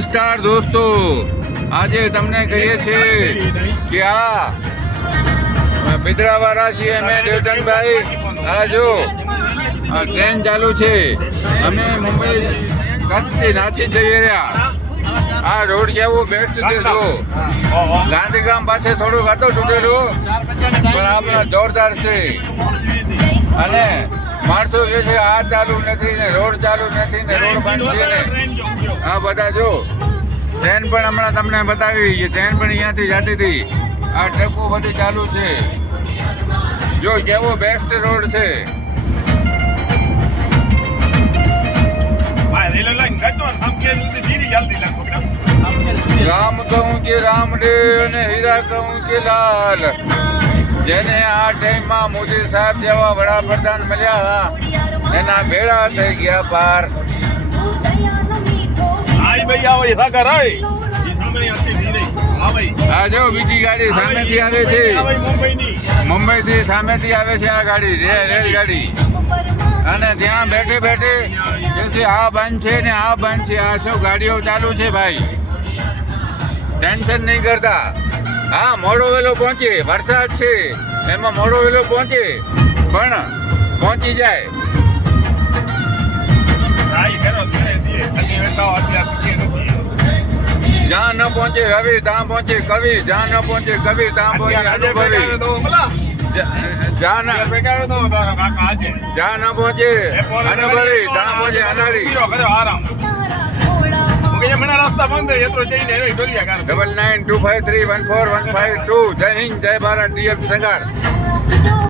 નમસ્કાર દોસ્તો, આજે તમને કહીએ છીએ કે આ બિદરાવાળા છીએ અમે દેવચંદભાઈ. આ જો ટ્રેન ચાલુ છે. અમે મુંબઈ કચ્છથી નાસી જઈ રહ્યા. આ રોડ કેવો બેસ્ટ છે. જો ગાંધીગામ પાસે થોડુંક હતો તૂટેલું, પણ આપણા જોરદાર છે. અને માણસો કહે છે આ ચાલુ નથી ને રોડ ચાલુ નથી ને રોડ બંધ છે ને. આ બધા જો ટ્રેન પણ હમણાં તમને બતાવી કે ટ્રેન પણ અહીંયાથી જતી હતી. આ ટ્રકો બધી ચાલુ છે. જો કેવો બેસ્ટ રોડ છે. રામ કહું કે રામ રે અને હીરા કહું કે લાલ. જેને આ ટાઈમમાં મોદી સાહેબ જેવા વડાપ્રધાન મળ્યા એના ભેળા થઈ ગયા પાર. આ જો બીજી ગાડી સામેથી આવે છે. મુંબઈથી સામેથી આવે છે આ ગાડી, રેલગાડી. અને ત્યાં બેઠે બેઠે જે છે આ બંધ છે ને આ બંધ છે. આ શું ગાડીઓ ચાલુ છે ભાઈ, ટેન્શન નહીં કરતા. હા, મોડો વેલો પહોંચે, વરસાદ છે એમાં મોડો વેલો પહોંચે પણ પહોંચી જાય. જ્યાં ન પહોંચે રવિ ત્યાં પહોંચે કવિ, જ્યાં ન પહોંચે કવિ ત્યાં પહોંચે અનુભવી. જ્યાં ન પહોંચે અનુભવી ત્યાં પહોંચે અનાળી. 9925314152. જય હિન્દ, જય ભારત, ડીએફ સંગાર.